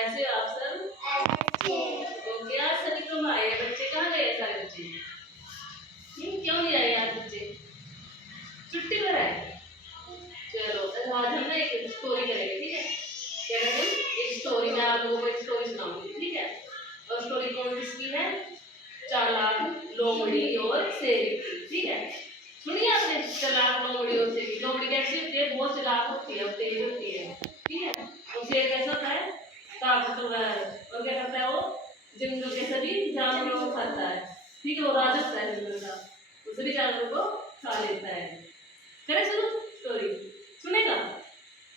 कैसे हो आप सब? तो क्या सभी लोग आए हैं? बच्चे कहाँ गए सारे बच्चे? क्यों नहीं आए आज बच्चे? छुट्टी पर आए? चलो तो आज हम ना एक स्टोरी करेंगे, ठीक है? क्या करेंगे? एक स्टोरी, मैं आप लोगों को एक स्टोरी सुनाऊंगी, ठीक है? और स्टोरी कौन किसकी है? चालाक, लोमड़ी और शेर की, ठीक है? सुनिए आपने, चालाक, लोमड़ी और शेर की। लोमड़ी कैसी होती है? बहुत चालाक होती है और तेज होती है, ठीक है? और शेर कैसा होता है? ताकतवर। और क्या करता है वो? जंगल के सभी जानवरों को खाता है, ठीक है? वो राजा होता है जंगल का, वो सभी जानवरों को खा लेता है। करे सुनो स्टोरी, सुनेगा?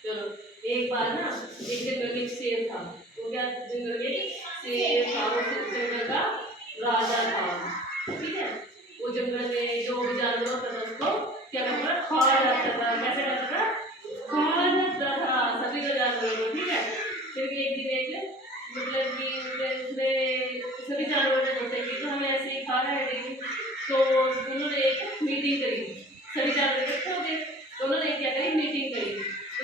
चलो, एक बार ना एक जंगल में एक शेर था। वो क्या जंगल में शेर था, वो जंगल का राजा था, ठीक है? वो जंगल में जो भी जानवर होता था उसको क्या करता था? खा जाता था। कैसे करता था? खा जाता था सभी को जानवरों को, ठीक है? फिर एक दिन एक मतलब कि उसने सभी जानवरों ने सोचा कि तो हमें ऐसे ही खा रहा है डेली, तो उन्होंने एक मीटिंग करी। सभी जानवर इकट्ठे हो गए, तो उन्होंने क्या करी? मीटिंग करी।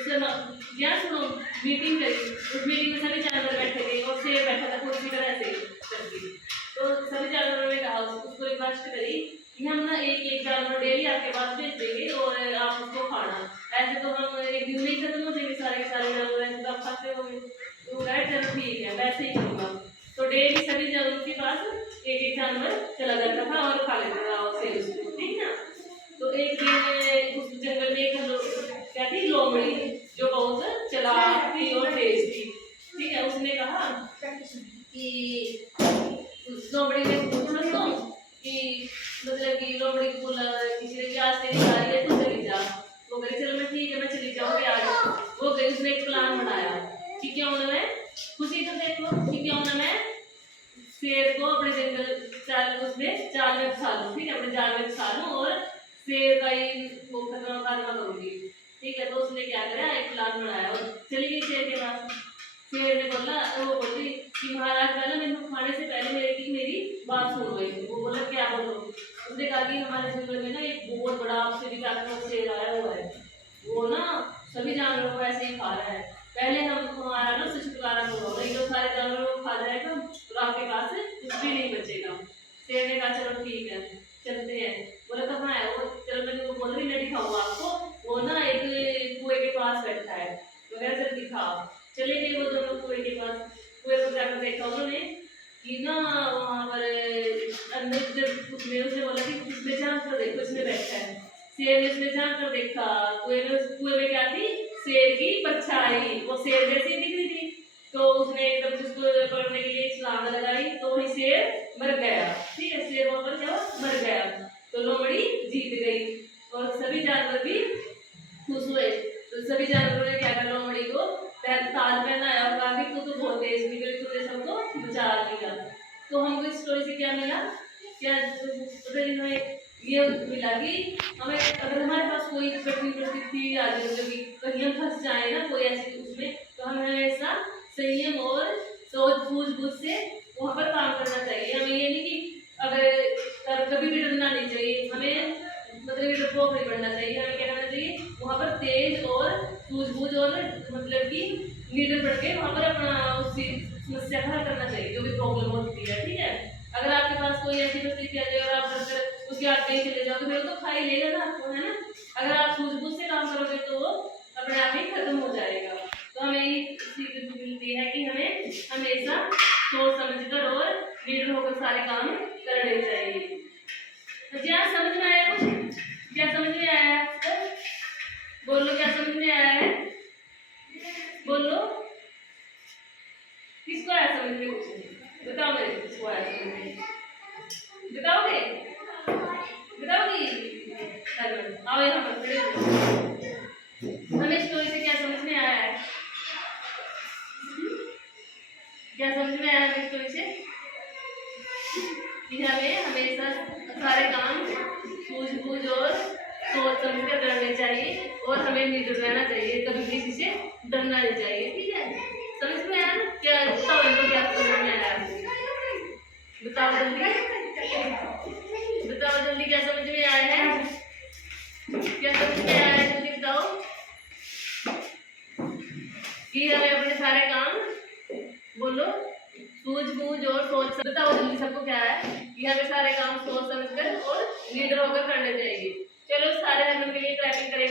उसने ध्यान सुनो, मीटिंग करी। उस मीटिंग में सभी जानवर बैठे थे और शेर बैठा था कुर्सी पर ऐसे करके। तो सभी जानवरों ने कहा, उसको रिक्वेस्ट करी कि हम ना एक एक जानवर डेली आपके पास भेज देंगे और आप उसको खाना। ऐसे तो हम एक दिन में ही खत्म हो जाएंगे सारे के सारे जानवर, ऐसे तो आप खाते होंगे। तो कहा चलो ठीक है, वैसे ही करूँगा। तो डेली सभी जानवरों के पास एक एक जानवर चला जाता था और खा लेता था शेर उसको, ठीक ना? तो एक दिन उस जंगल में एक क्या थी? लोमड़ी, जो बहुत चालाक थी और तेज थी, ठीक है? उसने कहा कि लोमड़ी ने पूछा तो कि मतलब कि लोमड़ी को बोला किसी ने आज तेरी बारी है तो चली जा। वो कही चलो मैं ठीक है, मैं चली जाऊंगी आज। वो गई, उसने एक प्लान बनाया कि क्यों ना मैं, खुशी तो देखो, कि क्यों ना मैं शेर को अपने जंगल जाल उसमें जाल में फंसा लूं, ठीक है? अपने जाल में फंसा लूं और शेर का ही वो खात्मा करूंगी, ठीक है? तो उसने क्या करा? एक प्लान बनाया और चली गई शेर के पास। शेर ने बोला, वो बोली कि महाराज पहले मैंने खाने से पहले मेरी बात सुन गई। वो बोला क्या? बोलो। उसने कहा कि हमारे जंगल में ना एक बहुत बड़ा आपसे भी ताकतवर शेर आया हुआ है, वो ना सभी जानवरों को ऐसे ही खा रहा है। पहले हम हमारा ना उससे छुटकारा करो, नहीं तो सारे जानवरों को खा जाएगा और आपके पास कुछ भी नहीं बचेगा। शेर ने कहा चलो ठीक है, चलते हैं। बोला कहाँ है वो? चलो मैंने वो बोल रही, मैं दिखाऊंगा आपको। वो ना एक कुएं के पास बैठा है, तो मैं चल दिखाओ। चले गए वो दोनों कुएं के पास। कुएं को जाकर देखा उन्होंने कि ना वहाँ पर अंदर जब उसने बोला कि उसमें झांक कर देखो, इसमें बैठा है। शेर ने उसमें झांक कर देखा, कुएं में क्या थी? शेर की परछाई। वो शेर जैसी दिख रही थी। तो उसने एकदम से उसको पकड़ने के लिए छलांग लगाई, तो वही शेर मर गया, ठीक है? शेर वहां पर क्या मर गया। तो लोमड़ी जीत गई और सभी जानवर भी खुश हुए। तो सभी जानवरों ने क्या करा? लोमड़ी को ताज पहनाया और कहा कि तू तो बहुत तेज निकली, तूने सबको बचा लिया। तो हमको इस स्टोरी से क्या मिला? क्या हमें ये मिला कि हमें अगर हमारे पास कोई कठिन परिस्थिति आ जाए, मतलब कि कहीं हम फंस जाए ना कोई ऐसी उसमें, तो हमें हमेशा संयम और सोच सूझबूझ से वहाँ पर काम करना चाहिए। हमें ये नहीं कि अगर कभी भी डरना नहीं चाहिए, हमें मतलब डरपोक नहीं बनना चाहिए। हमें क्या करना चाहिए? वहाँ पर तेज और सूझबूझ और मतलब कि लीडर बन के वहाँ पर अपना उसी समस्या का हल करना चाहिए जो भी प्रॉब्लम होती है, ठीक है? अगर आपके पास कोई ऐसी परिस्थिति आ जाए और आप डर उसके आगे ही चले जाओ तो फिर तो खा ही लेगा ना आपको, है ना? अगर आप सूझबूझ से काम करोगे तो वो अपने आप ही खत्म हो जाएगा। तो हमें ये सीख मिलती है कि हमें हमेशा सोच समझकर और लीडर होकर सारे काम करने चाहिए। तो क्या समझ में आया? कुछ क्या समझ में आया आपको? बोलो, क्या समझ में आया है? बोलो, किसको आया समझ में? कुछ बताओ मेरे, किसको आया समझ में? बताओगे? बताओगी? आओ यहाँ पर खड़े हो। हमें स्टोरी से क्या समझ में आया है? क्या समझ में आया हमें स्टोरी से? कि हमें हमेशा सारे काम सूझबूझ और सोच समझ कर करने चाहिए और हमें निर्भर रहना चाहिए, कभी किसी से डरना नहीं चाहिए, ठीक है? समझ में आया? क्या बताओ इनको, क्या समझ में आया? बताओ जल्दी, बताओ जल्दी, क्या समझ में आया है? क्या समझ में आया है? जल्दी बताओ कि हमें अपने सारे काम बोलो सूझबूझ और सोच समझ। बताओ जल्दी सबको क्या है। यहाँ पे सारे काम सोच समझ कर और लीडर होकर करने चाहिए। चलो सारे हमें के लिए क्लैपिंग करेंगे।